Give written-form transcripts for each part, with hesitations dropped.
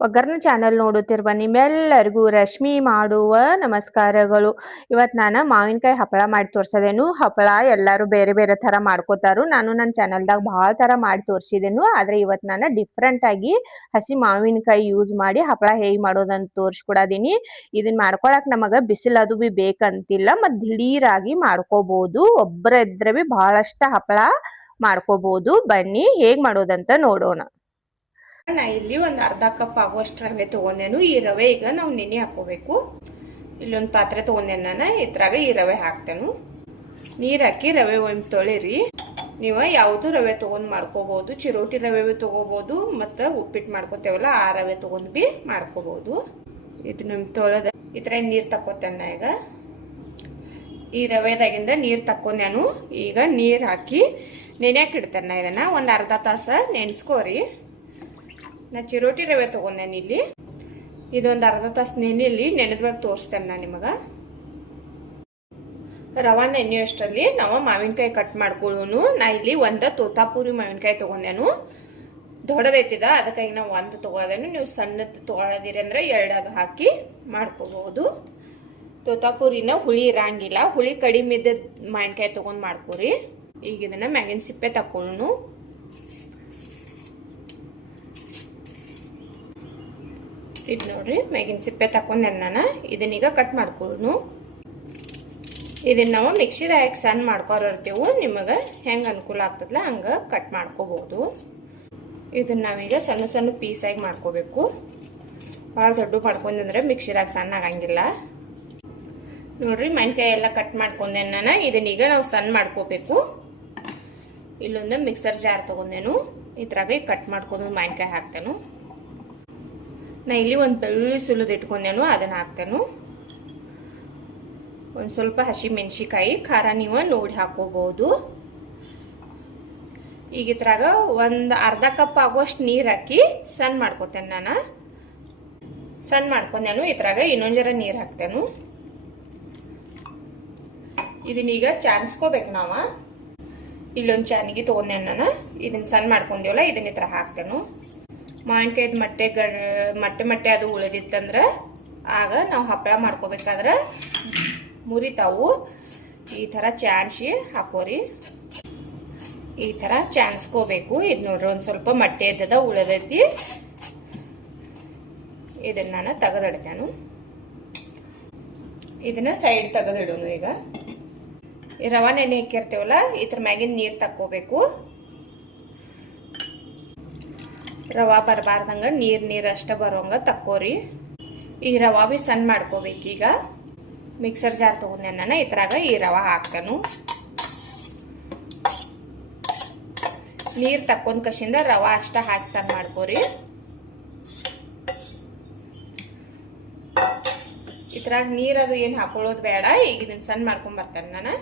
ಒಗ್ಗರ್ನ channel ನೋಡುತ್ತಿರುವ ನಿಮ್ಮೆಲ್ಲರಿಗೂ ರಶ್ಮಿ ಮಾಡುವ ನಮಸ್ಕಾರಗಳು. ಇವತ್ತು ನಾನು ಮಾವಿನಕಾಯಿ ಹಪ್ಪಳ ಮಾಡಿ ತೋರ್ಸದೇನು. ಹಪ್ಪಳ ಎಲ್ಲರೂ ಬೇರೆ ಬೇರೆ ಥರ ಮಾಡ್ಕೋತಾರು. ನಾನು ನನ್ನ ಚಾನಲ್ದಾಗ ಭಾಳ ಥರ ಮಾಡಿ ತೋರಿಸಿದೆನು. ಆದರೆ ಇವತ್ತು ನಾನು ಡಿಫ್ರೆಂಟ್ ಆಗಿ ಹಸಿ ಮಾವಿನಕಾಯಿ ಯೂಸ್ ಮಾಡಿ ಹಪ್ಪಳ ಹೇಗೆ ಮಾಡೋದಂತ ತೋರಿಸ್ಕೊಡದೀನಿ. ಇದನ್ನ ಮಾಡ್ಕೊಳಕ್ ನಮಗೆ ಬಿಸಿಲು ಅದು ಬಿ ಬೇಕಂತಿಲ್ಲ, ಮತ್ತು ದಿಢೀರಾಗಿ ಮಾಡ್ಕೋಬಹುದು. ಒಬ್ಬರ ಇದ್ರೆ ಬಿ ಬಹಳಷ್ಟು ಹಪ್ಪಳ ಮಾಡ್ಕೋಬಹುದು. ಬನ್ನಿ ಹೇಗೆ ಮಾಡೋದಂತ ನೋಡೋಣ. ನಾ ಇಲ್ಲಿ ಒಂದು ಅರ್ಧ ಕಪ್ ಆಗುವಷ್ಟು ರವೆ ತಗೊಂಡೇನು. ಈ ರವೆ ಈಗ ನಾವು ನೆನೆ ಹಾಕೋಬೇಕು. ಇಲ್ಲೊಂದು ಪಾತ್ರೆ ತಗೊಂಡೇನು ನಾನು. ಇದ್ರಾಗ ಈ ರವೆ ಹಾಕ್ತೇನು. ನೀರು ಹಾಕಿ ರವೆ ಒಮ್ಮೆ ತೊಳಿರಿ. ನೀವು ಯಾವುದು ರವೆ ತಗೊಂಡ್ ಮಾಡ್ಕೋಬಹುದು. ಚಿರೋಟಿ ರವೆ ತಗೋಬಹುದು, ಮತ್ತು ಉಪ್ಪಿಟ್ಟು ಮಾಡ್ಕೋತೇವಲ್ಲ ಆ ರವೆ ತಗೊಂಡ್ ಬಿ ಮಾಡ್ಕೋಬಹುದು. ಇದನ್ನ ತೊಳೆದ ಈ ಥರ ನೀರು ತಕ್ಕೋತೇನೆ. ಈಗ ಈ ರವೆದಾಗಿಂದ ನೀರು ತಕ್ಕೊಂಡೇನು. ಈಗ ನೀರು ಹಾಕಿ ನೆನೆಯಕ್ಕೆ ಇಡ್ತೇನೆ. ಇದನ್ನ ಒಂದು ಅರ್ಧ ತಾಸು ನೆನೆಸ್ಕೋರಿ. ನಾ ಚಿರೋಟಿ ರವೆ ತಗೊಂಡೇನೆ. ಇಲ್ಲಿ ಇದೊಂದು ಅರ್ಧ ತಾಸು ನೆನೆಯಲ್ಲಿ ನೆನೆದ್ವಾಗ ತೋರಿಸ್ತೇನೆ ನಾನು ನಿಮಗೆ. ರವಾ ನೆನೆಯೋಷ್ಟರಲ್ಲಿ ನಾವು ಮಾವಿನಕಾಯಿ ಕಟ್ ಮಾಡ್ಕೊಳ್ಳೋನು. ನಾ ಇಲ್ಲಿ ಒಂದು ತೋತಾಪುರಿ ಮಾವಿನಕಾಯಿ ತಗೊಂಡೇನು. ದೊಡ್ಡದೈತಿದ, ಅದಕ್ಕಾಗಿ ನಾವು ಒಂದು ತಗೋದೇನು. ನೀವು ಸಣ್ಣದು ತಗೊಳದಿರಿ ಅಂದ್ರೆ ಎರಡದು ಹಾಕಿ ಮಾಡ್ಕೋಬಹುದು. ತೋತಾಪುರಿನ ಹುಳಿ ಇರಂಗಿಲ್ಲ. ಹುಳಿ ಕಡಿಮೆ ಇದ್ದ ಮಾವಿನಕಾಯಿ ತಗೊಂಡ್ ಮಾಡ್ಕೋರಿ. ಈಗ ಇದನ್ನ ಮ್ಯಾಗಿನ ಸಿಪ್ಪೆ ತಕೊಳ್ಳೋನು. ಇದು ನೋಡ್ರಿ, ಮ್ಯಾಗಿನ ಸಿಪ್ಪೆ ತಕೊಂಡೆ ನಾನು. ಇದನ್ನೀಗ ಕಟ್ ಮಾಡ್ಕೊಳ್ಳೋನು. ಇದನ್ನ ನಾವು ಮಿಕ್ಸಿದಾಗ ಹಾಕಿ ಸಣ್ಣ ಮಾಡ್ಕೊಂಡಿರ್ತೀವಿ. ನಿಮಗೆ ಹೆಂಗೆ ಅನುಕೂಲ ಆಗ್ತದಲ್ಲ ಹಂಗೆ ಕಟ್ ಮಾಡ್ಕೋಬಹುದು. ಇದನ್ನ ನಾವೀಗ ಸಣ್ಣ ಸಣ್ಣ ಪೀಸಾಗಿ ಮಾಡ್ಕೋಬೇಕು. ಭಾಳ ದೊಡ್ಡ ಮಾಡ್ಕೊಂಡ್ರೆ ಮಿಕ್ಸಿದಾಗ ಸಣ್ಣ ಆಗಂಗಿಲ್ಲ. ನೋಡ್ರಿ, ಮಾವಿನಕಾಯಿ ಎಲ್ಲ ಕಟ್ ಮಾಡ್ಕೊಂಡೆ ನಾನು. ಇದನ್ನೀಗ ನಾವು ಸಣ್ಣ ಮಾಡ್ಕೋಬೇಕು. ಇಲ್ಲೊಂದು ಮಿಕ್ಸರ್ ಜಾರ್ ತಗೊಂಡೇನು. ಇದ್ರಾಗ ಕಟ್ ಮಾಡ್ಕೊಂಡು ಮಾವಿನಕಾಯಿ ಹಾಕ್ತೇನು. ನಾ ಇಲ್ಲಿ ಒಂದು ಬೆಳ್ಳುಳ್ಳಿ ಸುಲಿದು ಇಟ್ಕೊಂಡೇನು, ಅದನ್ನ ಹಾಕ್ತೇನು. ಒಂದು ಸ್ವಲ್ಪ ಹಸಿ ಮೆಣಸಿಕಾಯಿ, ಖಾರ ನೀವು ನೋಡಿ ಹಾಕೋಬಹುದು. ಈಗ ಇದ್ರಾಗ ಒಂದು ಅರ್ಧ ಕಪ್ ಆಗುವಷ್ಟು ನೀರು ಹಾಕಿ ಸಣ್ಣ ಮಾಡ್ಕೋತೇನೆ ನಾನು. ಸಣ್ಣ ಮಾಡ್ಕೊಂಡೇನು. ಇದ್ರಾಗ ಇನ್ನೊಂದು ಜರ ನೀರು ಹಾಕ್ತೇನು. ಇದನ್ನೀಗ ಚಾನ್ಸ್ಕೋಬೇಕು ನಾವು. ಇಲ್ಲೊಂದು ಚಾನಿಗೆ ತಗೊಂಡೇನು ನಾನು. ಇದನ್ನ ಸಣ್ಣ ಮಾಡ್ಕೊಂಡೇವಲ್ಲ, ಇದನ್ನ ಈ ಥರ ಹಾಕ್ತೇನು. ಮಾವಿನಕಾಯ್ದು ಮಟ್ಟೆ ಅದು ಉಳಿದಿತ್ತಂದ್ರೆ ಆಗ ನಾವು ಹಪ್ಪಳ ಮಾಡ್ಕೋಬೇಕಾದ್ರೆ ಮುರಿತಾವು. ಈ ಥರ ಚಾನ್ಸಿ ಹಾಕೋರಿ. ಈ ಥರ ಚಾನ್ಸ್ಕೋಬೇಕು. ಇದು ನೋಡ್ರಿ, ಒಂದು ಸ್ವಲ್ಪ ಮಟ್ಟೆ ಇದ್ದದ ಉಳಿದೈತಿ. ಇದನ್ನ ನಾನು ತೆಗೆದಿಡ್ತೇನು. ಇದನ್ನ ಸೈಡ್ ತೆಗೆದಿಡೋನು. ಈಗ ಈ ರವಾ ನೆನೆ ಹಾಕಿರ್ತೇವಲ್ಲ, ಇದ್ರ ಮ್ಯಾಗಿನ ನೀರು ತಕ್ಕೋಬೇಕು. ರವಾ ಬರಬಾರ್ದಂಗ ನೀರು ಅಷ್ಟ ಬರೋಂಗ ತಕ್ಕೋರಿ. ಈ ರವಾ ಬಿ ಸಣ್ಣ ಮಾಡ್ಕೋಬೇಕೀಗ. ಮಿಕ್ಸರ್ ಜಾರ್ ತಗೊಂಡೆ ನಾನು. ಇದ್ರಾಗ ಈ ರವಾ ಹಾಕ್ತೇನು. ನೀರು ತಕ್ಕೊಂಡ್ ಕಸಿಂದ ರವಾ ಅಷ್ಟ ಹಾಕಿ ಸಣ್ಣ ಮಾಡ್ಕೋರಿ. ಇದ್ರಾಗ ನೀರದು ಏನು ಹಾಕೊಳ್ಳೋದು ಬೇಡ. ಈಗ ಇದನ್ನ ಸಣ್ಣ ಮಾಡ್ಕೊಂಡ್ ಬರ್ತೇನೆ ನಾನು.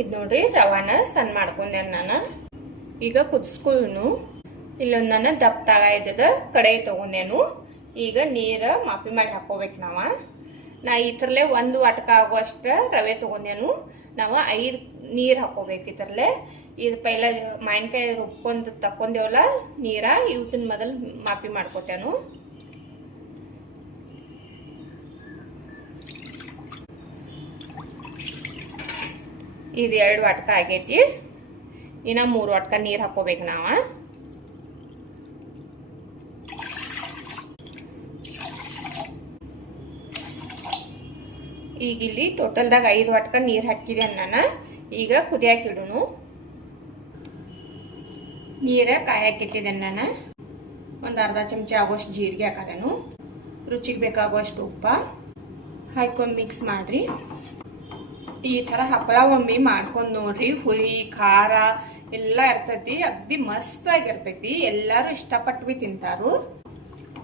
ಇದು ನೋಡ್ರಿ, ರವಾನ ಸಣ್ಣ ಮಾಡ್ಕೊಂಡೆ ನಾನು. ಈಗ ಕುದಿಸ್ಕೊಳ್ಳು. ಇಲ್ಲೊಂದು ನಾನು ದಪ್ಪ ತಳ ಇದ್ದದ ಕಡೆ ತಗೊಂಡೇನು. ಈಗ ನೀರು ಮಾಪಿ ಮಾಡಿ ಹಾಕೋಬೇಕು ನಾವು. ನಾ ಈ ಥರಲ್ಲೇ ಒಂದು ವಾಟಕ ಆಗುವಷ್ಟ ರವೆ ತಗೊಂಡೇನು. ನಾವು 5 ನೀರು ಹಾಕೋಬೇಕು ಈ ಥರಲ್ಲೇ. ಇದು ಪೈಲ ಮಾವಿನಕಾಯಿ ರುಬ್ಕೊಂಡು ತಕೊಂಡೇವಲ್ಲ ನೀರ, ಇವತ್ತಿನ ಮೊದಲು ಮಾಪಿ ಮಾಡ್ಕೋತೇನು. ಇದು 2 ವಾಟಕ ಆಗೈತಿ. ಇನ್ನ 3 ವಾಟಕ ನೀರು ಹಾಕೋಬೇಕು ನಾವು. ಈಗ ಇಲ್ಲಿ ಟೋಟಲ್ದಾಗ 5 ವಾಟಕ ನೀರು ಹಾಕಿದೆ ನಾನು. ಈಗ ಕುದಿಯಾಕಿಡುನು. ನೀರ ಕಾಯಾಕಿಟ್ಟಿದ್ದೆ ನಾನು. ಒಂದು ಅರ್ಧ ಚಮಚ ಆಗುವಷ್ಟು ಜೀರಿಗೆ ಹಾಕದೇನು. ರುಚಿಗೆ ಬೇಕಾಗುವಷ್ಟು ಉಪ್ಪ ಹಾಕೊಂಡು ಮಿಕ್ಸ್ ಮಾಡ್ರಿ. ಈ ಥರ ಹಪ್ಪಳ ಒಮ್ಮೆ ಮಾಡ್ಕೊಂಡು ನೋಡ್ರಿ. ಹುಳಿ ಖಾರ ಎಲ್ಲ ಇರ್ತೈತಿ. ಅಗ್ದಿ ಮಸ್ತ್ ಆಗಿರ್ತೈತಿ. ಎಲ್ಲರೂ ಇಷ್ಟಪಟ್ಟು ಬಿ ತಿಂತಾರು.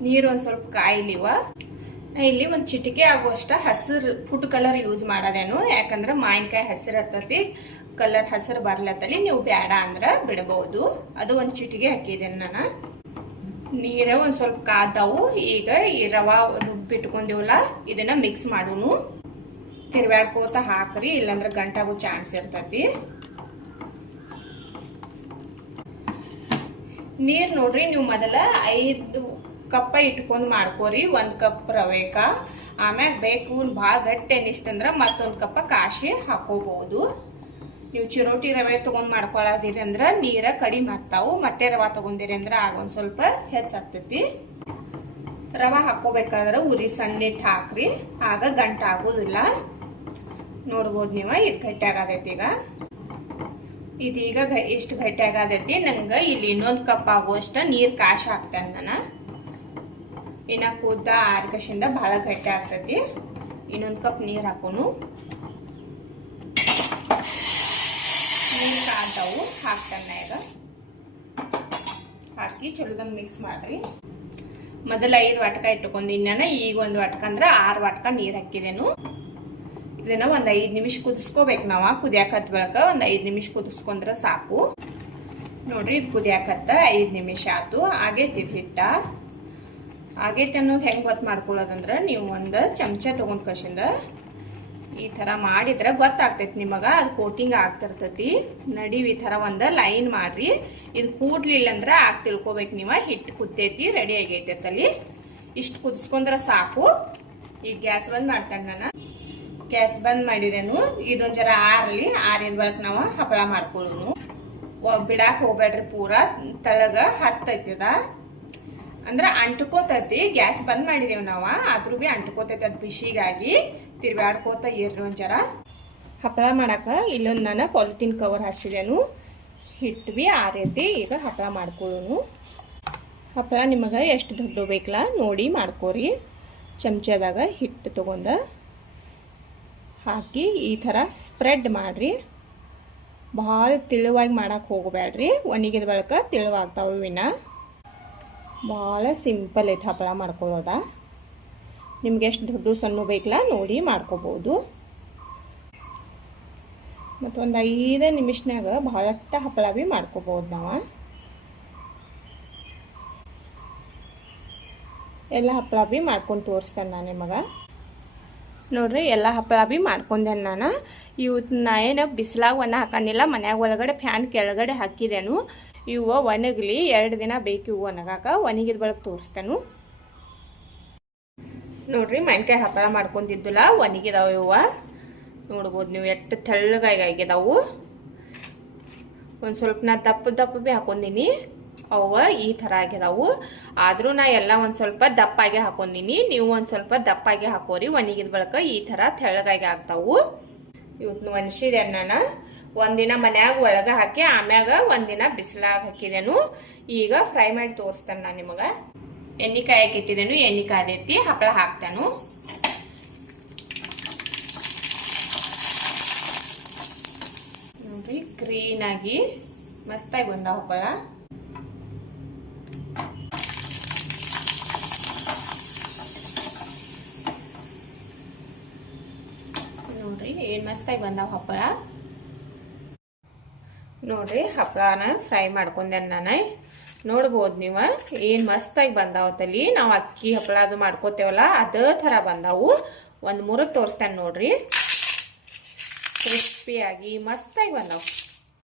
ನೀರು ಒಂದು ಸ್ವಲ್ಪ ಕಾಯಿಲಿವ. ಇಲ್ಲಿ ಒಂದು ಚಿಟಿಕೆ ಆಗುವಷ್ಟ ಹಸಿರು ಫುಡ್ ಕಲರ್ ಯೂಸ್ ಮಾಡೋದೇನು. ಯಾಕಂದ್ರೆ ಮಾವಿನಕಾಯಿ ಹಸಿರು ಇರ್ತೈತಿ. ಕಲರ್ ಹಸಿರು ಬರ್ಲತ್ತಲ್ಲಿ ನೀವು ಬೇಡ ಅಂದ್ರೆ ಬಿಡಬಹುದು. ಅದು ಒಂದು ಚಿಟಿಕೆ ಹಾಕಿದ್ದೇನೆ ನಾನು. ನೀರು ಒಂದು ಸ್ವಲ್ಪ ಕಾದವು. ಈಗ ಈ ರವಾ ರುಬ್ಬಿಟ್ಕೊಂಡಿವಲ್ಲ, ಇದನ್ನ ಮಿಕ್ಸ್ ಮಾಡೋನು. ತಿರ್ವ್ಯಾಡ್ಕೋತ ಹಾಕ್ರಿ, ಇಲ್ಲಾಂದ್ರೆ ಗಂಟಾಗೋ ಚಾನ್ಸ್ ಇರ್ತೈತಿ. ನೀರು ನೋಡ್ರಿ ನೀವು ಮೊದಲ 5 ಕಪ್ ಇಟ್ಕೊಂಡು ಮಾಡ್ಕೋರಿ. 1 ಕಪ್ ರವೆಕ. ಆಮ್ಯಾಗ ಬೇಕು ಭಾಳ ಗಟ್ಟಿ ಅನಿಸ್ತಂದ್ರ ಮತ್ತೊಂದು ಕಪ್ ಕಾಶಿ ಹಾಕೋಬಹುದು. ನೀವು ಚಿರೋಟಿ ರವೆ ತಗೊಂಡ್ ಮಾಡ್ಕೊಳ್ಳೋದಿರಿ ಅಂದ್ರ ನೀರ ಕಡಿಮೆ ಹಾಕ್ತಾವು. ಮೊಟ್ಟೆ ರವೆ ತಗೊಂಡಿರಿ ಅಂದ್ರ ಆಗ ಒಂದ್ ಸ್ವಲ್ಪ ಹೆಚ್ಚಾಗ್ತೈತಿ. ರವೆ ಹಾಕೋಬೇಕಾದ್ರೆ ಉರಿ ಸಣ್ಣಿಟ್ಟು ಹಾಕ್ರಿ, ಆಗ ಗಂಟ ಆಗೋದಿಲ್ಲ. ನೋಡ್ಬೋದು ನೀವು ಇದು ಗಟ್ಟಿ ಆಗತೈತಿ. ಇದೀಗ ಎಷ್ಟು ಗಟ್ಟಿ ಆಗತೈತಿ. ನಂಗೆ ಇಲ್ಲಿ ಇನ್ನೊಂದು ಕಪ್ ಆಗುವಷ್ಟ ನೀರ್ ಕಾಶಿ ಹಾಕ್ತೇನೆ ನಾನು. ಇನ್ನ ಕೂದ ಆರ್ಕಶಿಂದ ಬಹಳ ಗಟ್ಟಿ ಆಗ್ತೈತಿ. ಇನ್ನೊಂದು ಕಪ್ ನೀರ್ ಹಾಕೋನು. ನೀರು ಕಾದಾವು ಹಾಕ್ತಾನ. ಈಗ ಹಾಕಿ ಚಲೋದಂಗ ಮಿಕ್ಸ್ ಮಾಡ್ರಿ. ಮೊದಲ 5 ವಾಟಕ ಇಟ್ಕೊಂಡಿನಿ ನಾನು. ಈಗ 1 ವಾಟಕ ಅಂದ್ರೆ 6 ವಾಟಕ ನೀರ್ ಹಾಕಿದೇನು. ಇದನ್ನ ಒಂದ್ 5 ನಿಮಿಷ ಕುದಿಸ್ಕೋಬೇಕು ನಾವು. ಕುದಿಯಾಕತ್ ಬಳಕ ಒಂದ್ 5 ನಿಮಿಷ ಕುದಿಸ್ಕೊಂಡ್ರೆ ಸಾಕು. ನೋಡ್ರಿ ಇದು ಕುದಿಯಾಕತ್ತ 5 ನಿಮಿಷ ಆತು. ಆಗೈತಿ ಇದು ಹಿಟ್ಟ. ಆಗೈತಿ ಅನ್ನೋದು ಹೆಂಗ್ ಗೊತ್ತು ಮಾಡ್ಕೊಳ್ಳೋದಂದ್ರ ನೀವು ಒಂದು ಚಮಚ ತಗೊಂಡ್ ಕಸಿಂದ ಈ ತರ ಮಾಡಿದ್ರೆ ಗೊತ್ತಾಗ್ತೈತಿ ನಿಮಗ. ಅದು ಕೋಟಿಂಗ್ ಆಗ್ತಿರ್ತೈತಿ. ನಡಿವ್ ಈ ತರ ಒಂದ ಲೈನ್ ಮಾಡ್ರಿ. ಇದು ಕೂಡ್ಲಿಲ್ಲ ಅಂದ್ರ ಆಗ್ ತಿಳ್ಕೊಬೇಕು ನೀವು. ಹಿಟ್ಟು ಕುದ್ದೈತಿ, ರೆಡಿ ಆಗೈತೈತಲ್ಲಿ. ಇಷ್ಟು ಕುದಿಸ್ಕೊಂಡ್ರ ಸಾಕು. ಈಗ ಗ್ಯಾಸ್ ಬಂದ್ ಮಾಡ್ತೇನೆ ನಾನು. ಗ್ಯಾಸ್ ಬಂದ್ ಮಾಡಿರೇನು. ಇದೊಂದ್ ಜರ ಆರ್ಲಿ. ಆರಿದ ಬಳಕ ನಾವು ಹಪ್ಪಳ ಮಾಡ್ಕೊಳ್ಳೋನು. ಬಿಡಾಕ್ ಹೋಗ್ಬೇಡ್ರಿ. ಪೂರಾ ತಳಗ ಹತ್ತೈತಿದ ಅಂದ್ರ ಅಂಟ್ಕೋತೈತಿ. ಗ್ಯಾಸ್ ಬಂದ್ ಮಾಡಿದೇವ್ ನಾವ, ಆದ್ರೂ ಬಿ ಅಂಟ್ಕೋತೈತಿ. ಅದ್ ಬಿಸಿಗಾಗಿ ತಿರ್ಬ್ಯಾಡ್ಕೋತ ಇರ್ರಿ ಒಂದ್ ಜರ. ಹಪ್ಪಳ ಮಾಡಾಕ ಇಲ್ಲೊಂದ್ ನಾನು ಪಾಲಿಥೀನ್ ಕವರ್ ಹಚ್ಚಿದೇನು. ಹಿಟ್ಟು ಬಿ ಆರೈತಿ. ಈಗ ಹಪ್ಪಳ ಮಾಡ್ಕೊಳ್ಳೋನು. ಹಪ್ಪಳ ನಿಮಗ ಎಷ್ಟು ದೊಡ್ಡ ಬೇಕಲ್ಲ ನೋಡಿ ಮಾಡ್ಕೋರಿ. ಚಮಚದಾಗ ಹಿಟ್ಟು ತಗೊಂಡ ಹಾಕಿ ಈ ಥರ ಸ್ಪ್ರೆಡ್ ಮಾಡ್ರಿ. ಭಾಳ ತಿಳುವಾಗಿ ಮಾಡಕ್ಕೆ ಹೋಗಬೇಡ್ರಿ. ಒಣಗಿದ ಬಳಕ ತಿಳುವಾಗ್ತಾವ ವಿನ. ಭಾಳ ಸಿಂಪಲ್ ಐತೆ ಹಪ್ಪಳ ಮಾಡ್ಕೊಳ್ಳೋದ. ನಿಮ್ಗೆ ಎಷ್ಟು ದೊಡ್ಡ ಸಣ್ಣ ಬೇಕಲ್ಲ ನೋಡಿ ಮಾಡ್ಕೋಬೋದು. ಮತ್ತೊಂದು 5 ನಿಮಿಷನಾಗ ಭಾಳಷ್ಟ ಹಪ್ಪಳ ಬಿ ಮಾಡ್ಕೋಬೋದು ನಾವು. ಎಲ್ಲ ಹಪ್ಪಳ ಬಿ ಮಾಡ್ಕೊಂಡು ತೋರಿಸ್ತೇನೆ ನಾನು ನಿಮಗೆ. ನೋಡ್ರಿ ಎಲ್ಲ ಹಪ್ಪಳ ಬಿ ಮಾಡ್ಕೊಂಡೆ ನಾನು. ಇವತ್ತು ನಾ ಏನು ಬಿಸಿಲಾಗ ಒಣ ಹಾಕಂಗಿಲ್ಲ. ಮನ್ಯಾಗ ಒಳಗಡೆ ಫ್ಯಾನ್ ಕೆಳಗಡೆ ಹಾಕಿದೇನು. ಇವು ಒಣಗಲಿ 2 ದಿನ ಬೇಕು ಇವು ಒಣಗಾಕ. ಒಣಗಿದ ಬಳಕ ತೋರಿಸ್ತೇನು. ನೋಡ್ರಿ ಮಾವಿನಕಾಯಿ ಹಪ್ಪಳ ಮಾಡ್ಕೊಂಡಿದ್ದಿಲ್ಲ, ಒಣಗಿದಾವ ಇವ. ನೋಡ್ಬೋದು ನೀವು ಎಷ್ಟು ತೆಳ್ಳಗಾಗಿ ಆಗಿದಾವು. ಒಂದು ಸ್ವಲ್ಪ ನಾ ದಪ್ಪ ಬಿ ಹಾಕೊಂಡಿನಿ. ಅವ ಈ ಥರ ಆಗಿದಾವು. ಆದ್ರೂ ನಾ ಎಲ್ಲ ಒಂದು ಸ್ವಲ್ಪ ದಪ್ಪಾಗಿ ಹಾಕೊಂಡಿನಿ. ನೀವು ಒಂದು ಸ್ವಲ್ಪ ದಪ್ಪಾಗಿ ಹಾಕೋರಿ. ಒಣಗಿದ ಬಳಕ ಈ ಥರ ತೆಳ್ಳಗಾಗಿ ಆಗ್ತಾವು. ಇವತ್ತು ಒಣಸಿದೆ ನಾನು. ಒಂದಿನ ಮನ್ಯಾಗ ಒಳಗ ಹಾಕಿ ಆಮ್ಯಾಗ ಒಂದಿನ ಬಿಸಿಲಾಗ ಹಾಕಿದೇನು. ಈಗ ಫ್ರೈ ಮಾಡಿ ತೋರಿಸ್ತೇನೆ ನಾನು ನಿಮಗೆ. ಎಣ್ಣೆ ಕಾಯಕ್ಕೆ ಇಟ್ಟಿದ್ದೇನು. ಎಣ್ಣೆ ಕಾದೈತಿ. ಹಪ್ಪಳ ಹಾಕ್ತೇನು. ನೋಡ್ರಿ ಗ್ರೀನ್ ಆಗಿ ಮಸ್ತಾಗಿ ಬಂದ ಹಪ್ಪಳ. ನೋಡ್ರಿ ಏನ್ ಮಸ್ತಾಗಿ ಬಂದಾವ ಹಪ್ಪಳ. ನೋಡ್ರಿ ಹಪ್ಪಳನ ಫ್ರೈ ಮಾಡ್ಕೊಂಡೆ ನಾನು. ನೋಡ್ಬೋದು ನೀವು ಏನ್ ಮಸ್ತಾಗಿ ಬಂದಾವತ್ತಲ್ಲಿ. ನಾವು ಅಕ್ಕಿ ಹಪ್ಪಳ ಅದು ಮಾಡ್ಕೋತೇವಲ್ಲ ಅದೇ ಥರ ಬಂದಾವು. ಒಂದು 3 ತೋರಿಸ್ತೇನೆ ನೋಡ್ರಿ. ಕ್ರಿಸ್ಪಿಯಾಗಿ ಮಸ್ತಾಗಿ ಬಂದಾವು.